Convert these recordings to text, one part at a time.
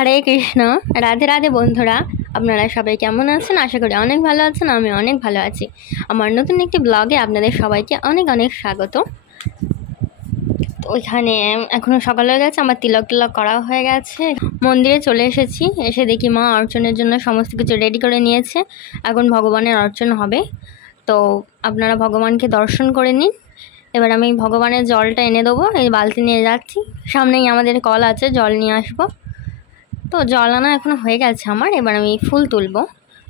হরে কৃষ্ণ। রাধে রাধে বন্ধুরা, আপনারা সবাই কেমন আছেন? আশা করি অনেক ভালো আছেন। আমি অনেক ভালো আছি। আমার নতুন একটি ব্লগে আপনাদের সবাইকে অনেক অনেক স্বাগত। তো ওইখানে এখনও সকাল হয়ে গেছে, আমার তিলক করা হয়ে গেছে। মন্দিরে চলে এসেছি, এসে দেখি মা অর্চনের জন্য সমস্ত কিছু রেডি করে নিয়েছে। এখন ভগবানের অর্চন হবে, তো আপনারা ভগবানকে দর্শন করে নিন। এবার আমি ভগবানের জলটা এনে দেবো, এই বালতি নিয়ে যাচ্ছি। সামনেই আমাদের কল আছে, জল নিয়ে আসবো। তো জল আনা এখনো হয়ে গেছে আমার। এবার আমি ফুল তুলবো।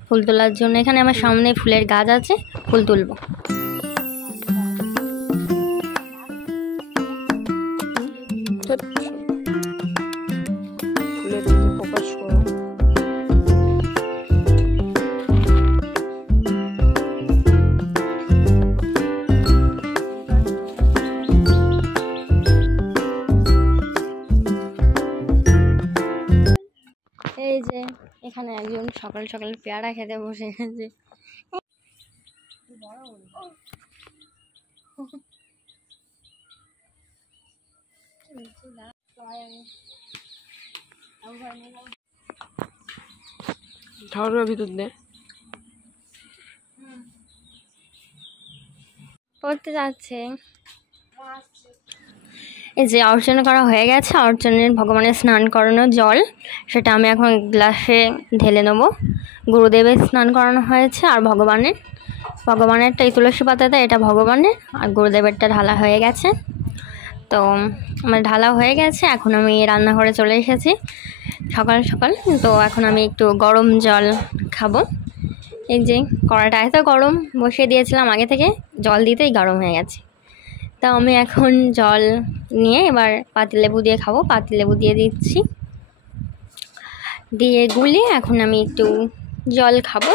ফুল তোলার জন্য এখানে আমার সামনে ফুলের গাছ আছে, ফুল তুলবো। এই যে এখানে একজন সকাল সকাল পেয়ারা খেতে বসে গেছে। ভিতর দিয়ে পড়তে যাচ্ছে। এই যে অর্চন করা হয়ে গেছে, অর্চনের ভগবানের স্নান করানো জল, সেটা আমি এখন গ্লাসে ঢেলে নেবো। গুরুদেবের স্নান করানো হয়েছে, আর ভগবানেরটা এই তুলসী পাতাটা, এটা ভগবানের, আর গুরুদেবেরটা ঢালা হয়ে গেছে। তো আমার ঢালা হয়ে গেছে। এখন আমি রান্নাঘরে চলে এসেছি সকাল সকাল। তো এখন আমি একটু গরম জল খাবো। এই যে কড়াটা এত গরম, বসিয়ে দিয়েছিলাম আগে থেকে, জল দিতেই গরম হয়ে গেছে। তো আমি এখন জল নিয়ে এবার পাতিলেবু দিয়ে খাবো। পাতিলেবু দিয়ে দিচ্ছি, দিয়ে গুলিয়ে এখন আমি একটু জল খাবো।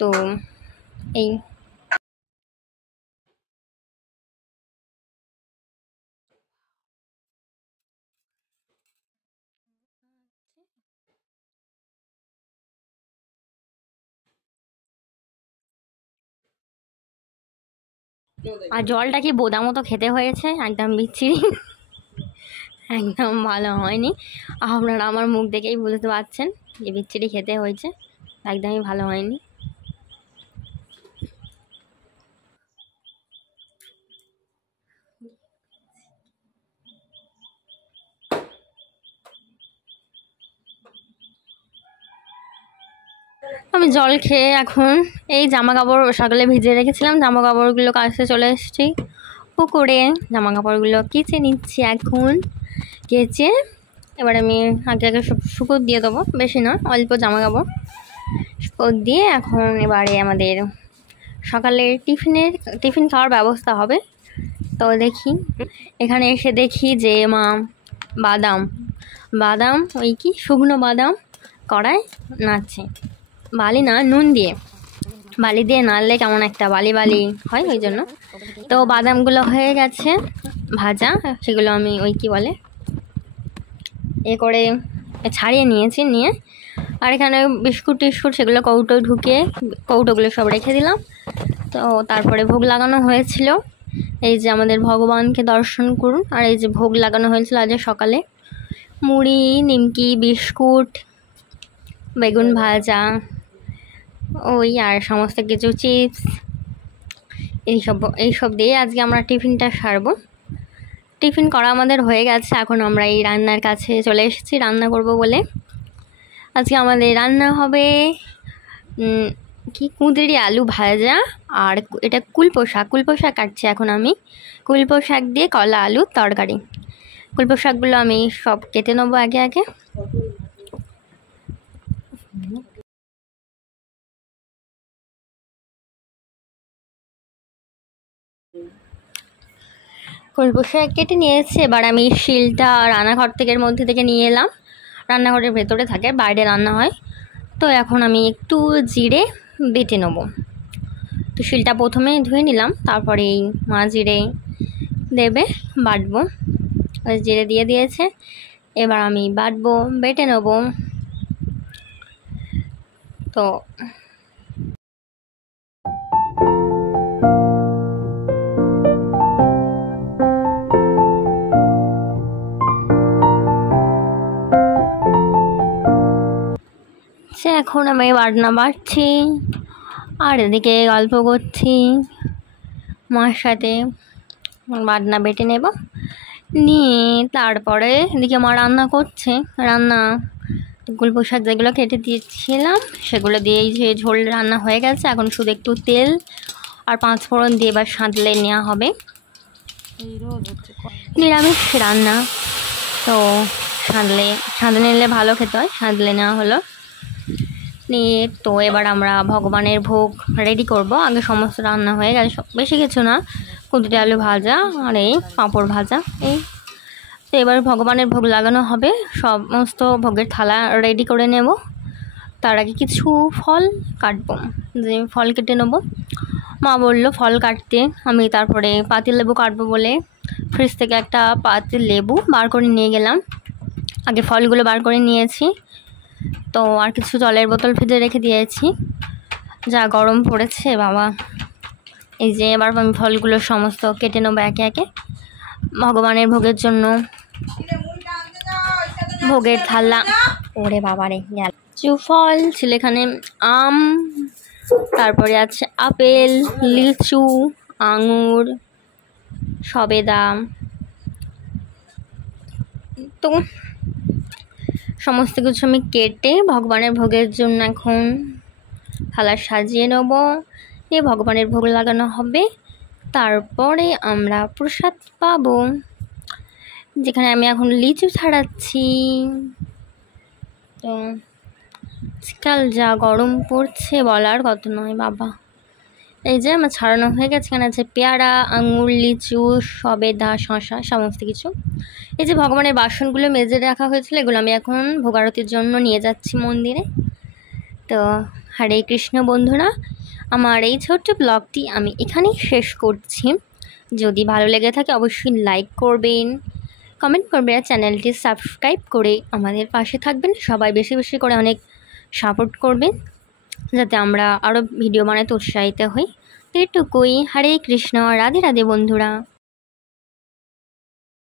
তো এই আর জলটা কি বোদা মতো খেতে হয়েছে, একদম বিচ্ছিরি, একদম ভালো হয়নি। আপনারা আমার মুখ দেখেই বুঝতে পারছেন যে বিচ্ছিরি খেতে হয়েছে, একদমই ভালো হয়নি। আমি জল খেয়ে এখন এই জামা কাপড় সকালে ভিজিয়ে রেখেছিলাম, জামা কাপড়গুলো কাচতে চলে এসেছি পুকুরে। জামা কাপড়গুলো কেচে নিচ্ছি এখন। কেচে এবার আমি আগে আগে সব শুকো দিয়ে দেবো, বেশি না, অল্প জামা কাপড় শুকো দিয়ে এখন এবারে আমাদের সকালের টিফিন খাওয়ার ব্যবস্থা হবে। তো দেখি, এখানে এসে দেখি যে মা বাদাম ওই কি শুকনো বাদাম কড়ায় নাড়ছে। বালি না, নুন দিয়ে, বালি দিয়ে নাড়লে কেমন একটা বালি বালি হয়, ওই জন্য। তো বাদামগুলো হয়ে গেছে ভাজা, সেগুলো আমি ওই কি বলে এ করে ছাড়িয়ে নিয়েছি। নিয়ে আর এখানে বিস্কুট টিস্কুট সেগুলো কৌটোগুলো সব রেখে দিলাম। তো তারপরে ভোগ লাগানো হয়েছিল। এই যে আমাদের ভগবানকে দর্শন করুন। আর এই যে ভোগ লাগানো হয়েছিল আজ সকালে, মুড়ি, নিমকি, বিস্কুট, বেগুন ভাজা, ওই আর সমস্ত কিছু চিপস, এইসব দিয়ে আজকে আমরা টিফিনটা সারবো। টিফিন করা আমাদের হয়ে গেছে, এখন আমরা এই রান্নার কাছে চলে এসেছি রান্না করব বলে। আজকে আমাদের রান্না হবে কি কুঁদরি আলু ভাজা, আর এটা কুলপো শাক কাটছি এখন আমি। কুলপো শাক দিয়ে কলা আলুর তরকারি। কুলপো শাকগুলো আমি সব কেটে নেবো আগে আগে। কুলপো শাক কেটে নিয়েছি। এবার আমি শিলটা রান্নাঘর মধ্যে থেকে নিয়ে এলাম। রান্নাঘরের ভেতরে থাকে, বাইরে রান্না হয়। তো এখন আমি একটু জিরে বেটে নেব। তো শিলটা প্রথমে ধুয়ে নিলাম, তারপরে এই মা জিরে দেবে, বাটবো। জিরে দিয়ে দিয়েছে, এবার আমি বাটবো, বেটে নেব। তো এখন আমি বাটনা বাটছি আর এদিকে গল্প করছি মার সাথে। বাটনা বেটে নেব, নিয়ে তারপরে এদিকে মা রান্না করছে। রান্না গুল পোশাক যেগুলো কেটে দিয়েছিলাম সেগুলো দিয়েই যে ঝোল রান্না হয়ে গেছে। এখন শুধু একটু তেল আর 5 ফোড়ন দিয়ে এবার সাঁতলে নেওয়া হবে। নিরামিষ রান্না তো সাঁতলে নিলে ভালো খেতে হয়, সাঁতলে নেওয়া হলো। নিয়ে তো এবার আমরা ভগবানের ভোগ রেডি করব। আগে সমস্ত রান্না হয়ে গেছে, বেশি কিছু না, কুঁদরি আলু ভাজা আর এই পাঁপড় ভাজা এই। তো এবার ভগবানের ভোগ লাগানো হবে, সমস্ত ভোগের থালা রেডি করে নেব। তার আগে কিছু ফল কাটবো, যে ফল কেটে নেব। মা বললো ফল কাটতে, আমি তারপরে পাতি লেবু কাটবো বলে ফ্রিজ থেকে একটা পাতি লেবু বার করে নিয়ে গেলাম। আগে ফলগুলো বার করে নিয়েছি, তো আর কিছু জলের বোতল ফ্রিজে রেখে দিয়েছি। যা গরম পড়েছে বাবা। এই যে এবার আমি ফলগুলো সমস্ত কেটে নেবো একে একে ভগবানের ভোগের জন্য। ভোগের থালা, ওরে বাবারে গেল। কিছু ফল ছিল এখানে, আম, তারপরে আছে আপেল, লিচু, আঙুর, সবেদা। তো সমস্ত কিছু আমি কেটে ভগবানের ভোগের জন্য এখন থালা সাজিয়ে নেব। এই ভগবানের ভোগ লাগানো হবে, তারপরে আমরা প্রসাদ পাবো। যেখানে আমি এখন লিচু ছাড়াচ্ছি। তো আজকাল যা গরম পড়ছে বলার কথা নয় বাবা। এই যে আমার ছাড়ানো হয়ে গেছে, এখানে আছে পেয়ারা, আঙুর, লিচু, সবেদা, শশা, সমস্ত কিছু। এই যে ভগবানের বাসনগুলো মেজে রাখা হয়েছিল, এগুলো আমি এখন ভোগারতির জন্য নিয়ে যাচ্ছি মন্দিরে। তো হরে কৃষ্ণ বন্ধুরা, আমার এই ছোট্ট ব্লগটি আমি এখানেই শেষ করছি। যদি ভালো লেগে থাকে অবশ্যই লাইক করবেন, কমেন্ট করবেন আর চ্যানেলটি সাবস্ক্রাইব করে আমাদের পাশে থাকবেন। সবাই বেশি বেশি করে অনেক সাপোর্ট করবেন যাতে আমরা আরও ভিডিও বানাতে উৎসাহিত হই। এটুকুই। হরে কৃষ্ণ, রাধে রাধে বন্ধুরা।